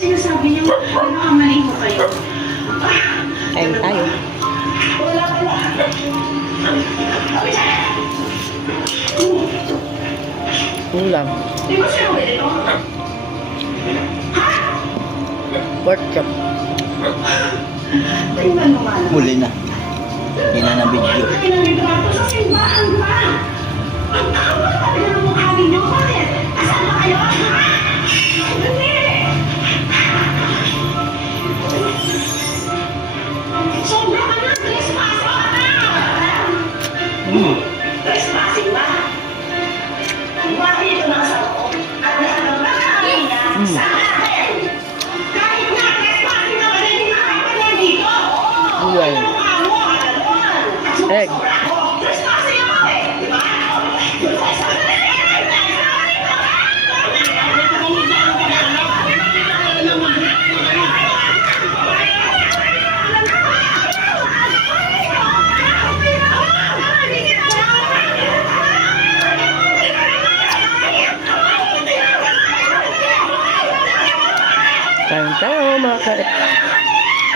Sinasabi niyo, nakamali ko kayo. Kain tayo. Ulam. Di ba siya ulit ito? Pork chop. Tingnan mo nga lang. Huli na. Hindi na na-video. Ay, nalibrato sa simbahan ba? Ang tawag pa rin ang mukha ninyo. Bakit? Asan ba kayo? Hindi! Sobra ka na! Trespassing ka na! Trespassing ba? Bakit ito nasa loob? At nasa namin na sa akin? Kahit na trespassing na pala, hindi nakakapalan dito! Ulam. Egg. Trespassing ako eh! Di ba? Kain tayo mga ka-grill.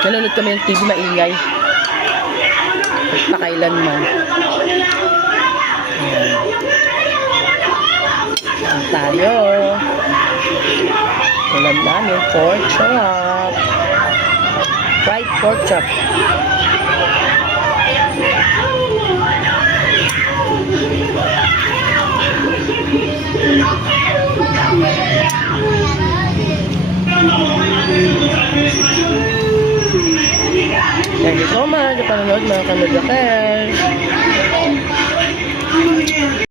Nanonood kami ng TV maingay. Pakailanman. Ayan. Kain tayo. Ulam namin, pork chop. Fried pork chop. Thank you so much sa panonood mga kamagakers.